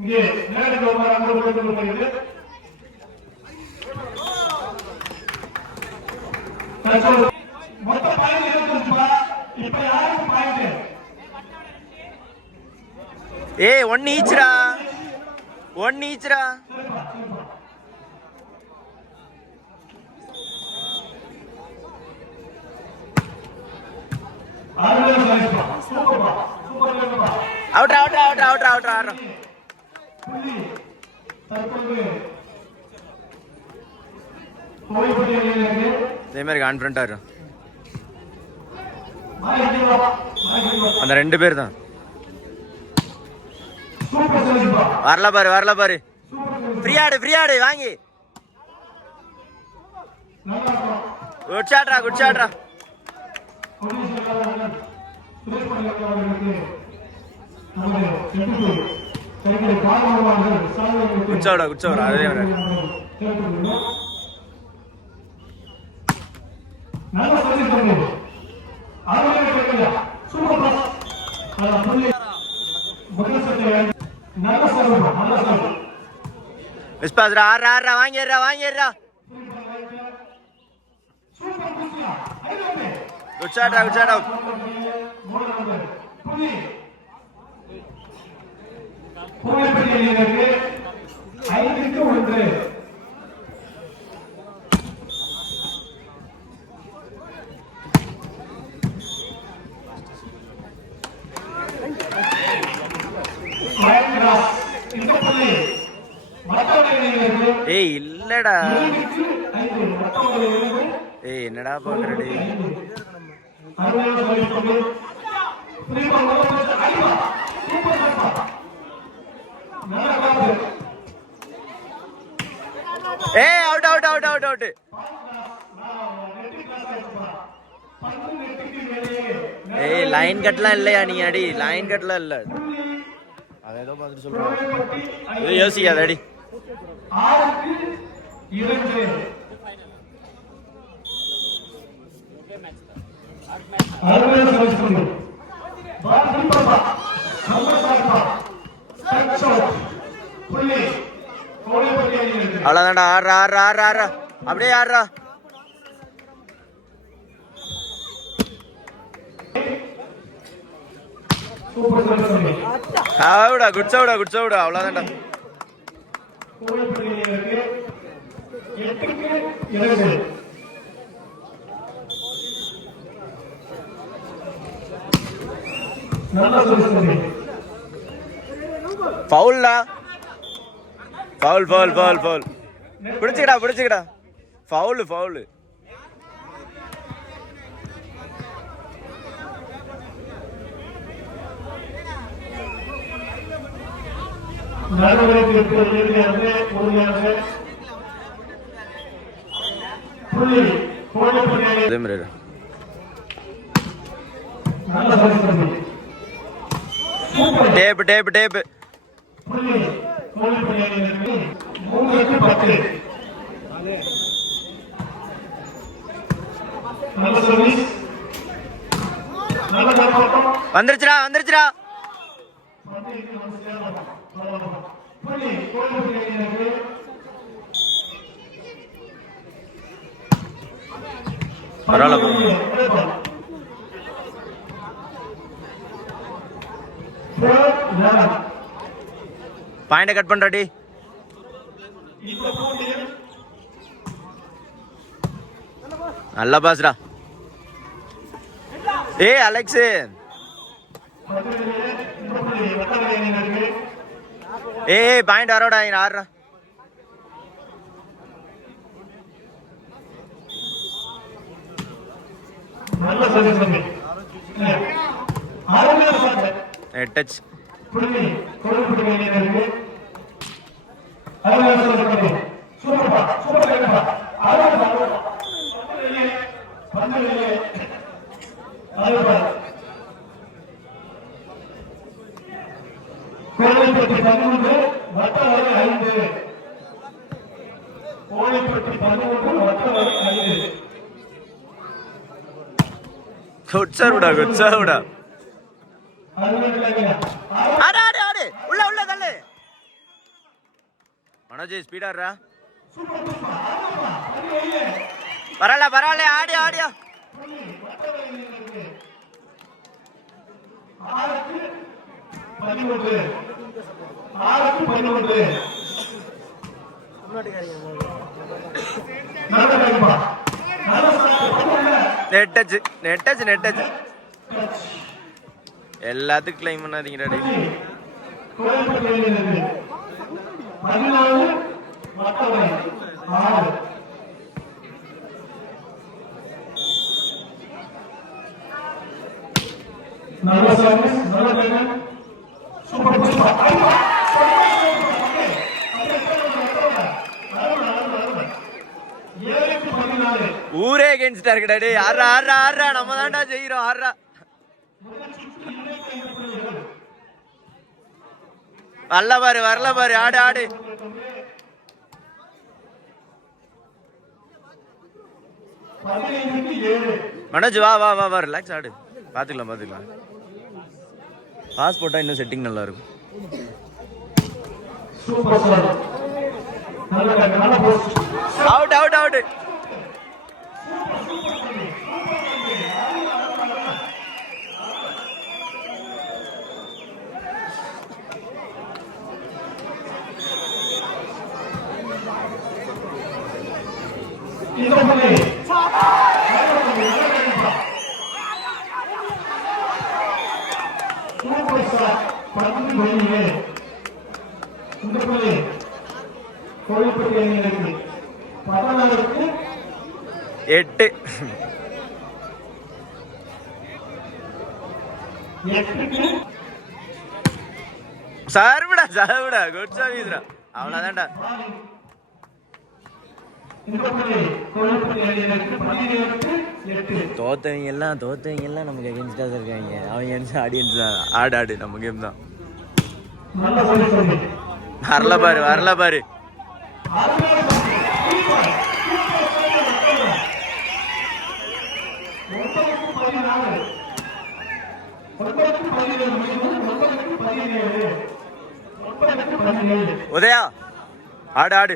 இங்கே நேரடி அனுமதிக்கப்படுகிறது. மொத்த பாயிண்ட் இருக்குப்பா. இப்ப யாருக்கு பாயிண்ட்? ஏய் ஒன் ஈச்ரா, ஒன் ஈச்ரா. Out out out out out out. இதே மாதிரி கான்ஃபிடண்டா இரு. அந்த ரெண்டு பேர் தான். வரல பாரு, வரல பாரு. ஃப்ரீயாடு, ஃப்ரீயாடு வாங்கி. குட் ஷாட்ரா, குட் ஷாட்ரா. குச்சவடா, குச்சவடா. அதே மாதிரி விஸ்பாஸ்ரா. ஆறா ஆறா, வாங்கிடுறா வாங்கிடுறா. குட் ஷாட்ரா, குட் ஷாட். அவுட். ஏய் இல்லடா. ஏய் என்னடா பாக்குறடி? ஏய் out out out out out. ஏய் லைன் கட்லாம் இல்லையா நீ? அடி லைன் கட்லாம் இல்ல. அத ஏதோ பார்த்துட்டு சொல்றேன். யோசிக்காத அடி. அவ்வளவுதான்டா. ஆடுறா ஆடுறா ஆடுறா ஆடுறா. அப்படியே ஆடுறா. அவுடா, குட் சவுடா, குட் சவுடா. அவ்வளவுதான்டா. ஃபவுல்டா. Foul foul foul foul. பிடிச்சுக்கடா பிடிச்சுக்கடா. Foul foul. Tap tap tap. வந்துருச்சுடா வந்துருச்சுடா. பரவாயில்ல. பாயிண்ட கட் பண்றாடி. நல்லா பாஸ்டா. ஏய் அலெக்ஸ். ஏய் பாயிண்ட் வரோடா. நீ ஆடுறா. டச். கோழிப்பட்டி 11 வட்டவரை 5. கோழிப்பட்டி 11 வட்டவரை 5. கொச்சாருடா கொச்சாருடா. அருமையா ஆடு ஆடு ஆடு உள்ள உள்ள தள்ளு. மனோஜ் ஸ்பீடாடுறா. பரவாயில்ல பரவாயில்ல ஆடி ஆடியா. 6-11 6-11 நெட்டச்சு நெட்டச்சு நெட்டச்சு. எல்லாத்துக்கும் கிளைம் பண்ணாதீங்கடா. 14 மற்றவை 6 நல்ல சர்வீஸ் நல்ல டைம் சூப்பர் புஷ்பா. ஊரே அகேன்ஸ்டா இருக்குடா. டேய் ஆறா ஆறா ஆறா நம்ம தான்டா செய்றோம். ஆறா வரல பாரு வரல பாரு. ஆடு ஆடு. மனோஜ் வா வா வா வா ரிலாக்ஸ் ஆடு. பாத்துக்கலாம் பாத்துக்கலாம். பாஸ் போட்டா இன்னும் செட்டிங் நல்லா இருக்கும். Out out out. எட்டு சர்விடா சர்விடா. குட் சர்வீஸ்டா. அவ்வளவுதான்டா. தோத்தவங்க எல்லாம் நமக்கு அகேன்ஸ்டா தான் இருக்காங்க. அவங்க ஆடியன்ஸ் தான். ஆடு ஆடு நம்ம கேம் தான். வரல பாரு வரல பாரு. உதயா ஆடு ஆடு.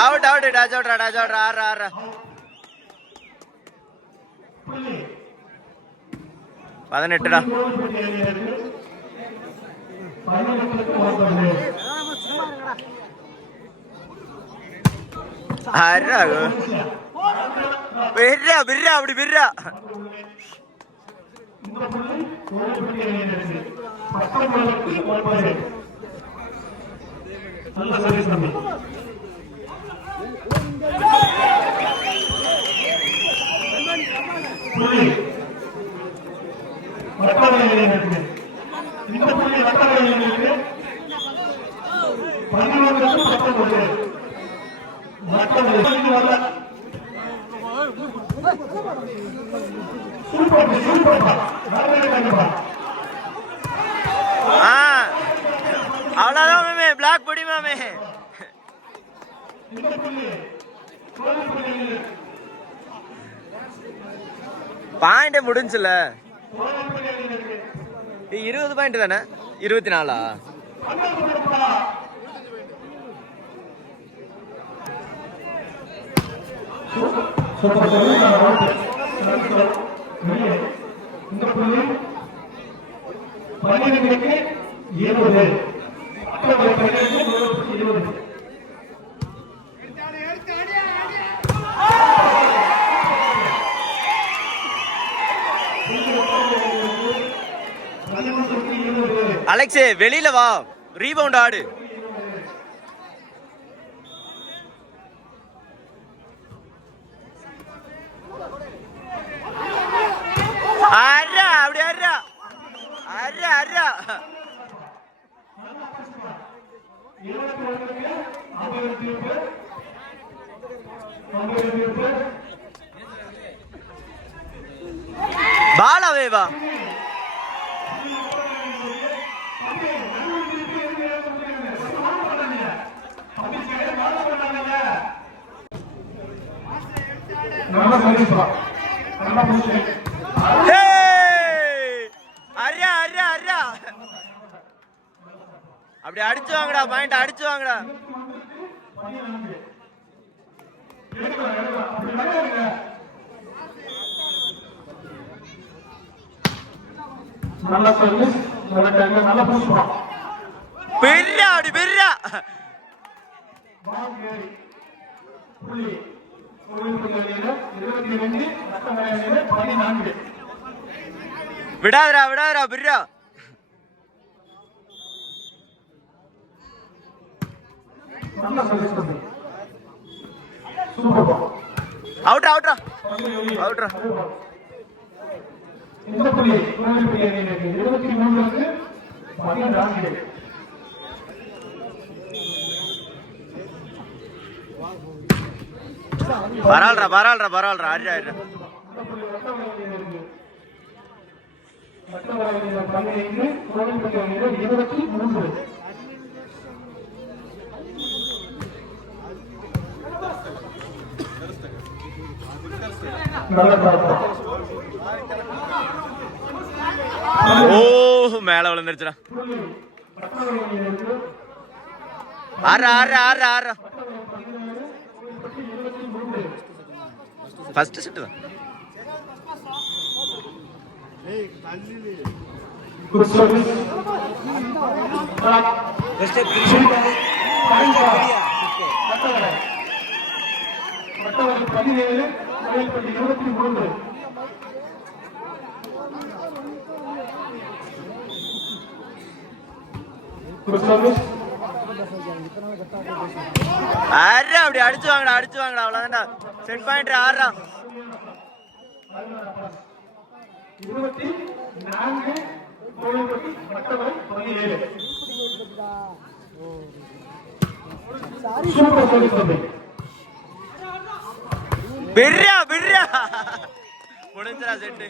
அவுட் அவுட் டாச் அவுட்ரா டாச் அவுட்ரா. ஆறா ஆறா 18டா. ஆறா விர்ரா விர்ரா அப்படி விர்ரா. அவ்வளவுதான் மேமே. பிளாக் பொடி மாமே. பாயிண்ட் முடிஞ்சுல. 20 பாயிண்ட் தானே. 24 அலெக்ஸ் வெளியில வா. ரீபவுண்ட் ஆடு. அரா அப்படி அரா அரா அரா. பாலாவே வா. நல்ல சர்வீஸ் பா. நல்ல பொசிஷன். அரியா அரியா அரியா அப்படி அடிச்சு வாங்கடா, பாயிண்ட் அடிச்சு வாங்கடா. நல்ல சர்வீஸ், நல்ல பொசிஷன். பெரியா அப்படி பெரியா புள்ளி 22 மற்ற 14. விடாதரா விடாதரா பெரியா. நல்ல சர்வீஸ் பண்ணு. சூப்பர் பா. அவுட்ரா அவுட்ரா அவுட்ரா. இந்த புள்ளி 23 14. பரவாயில்ல பரவாயில்ல பரவாயில்ல ஆடுறா ஆடுறா. ஓ மேல விழுந்துருச்சுடா. ஆடுறா ஆடுறா ஆடுறா ஆடுறா. ஃபர்ஸ்ட் செட் தான். அரே அப்படி அடிச்சு வாங்கடா அடிச்சு வாங்கடா. அவ்வளவுதான்டா செட் பாயிண்ட். ஆடுறா 24 மற்றவர் 17. சூப்பர் சர்வீஸ் பண்ணு. பெரியா பெரியா முடிஞ்சா செட்டு.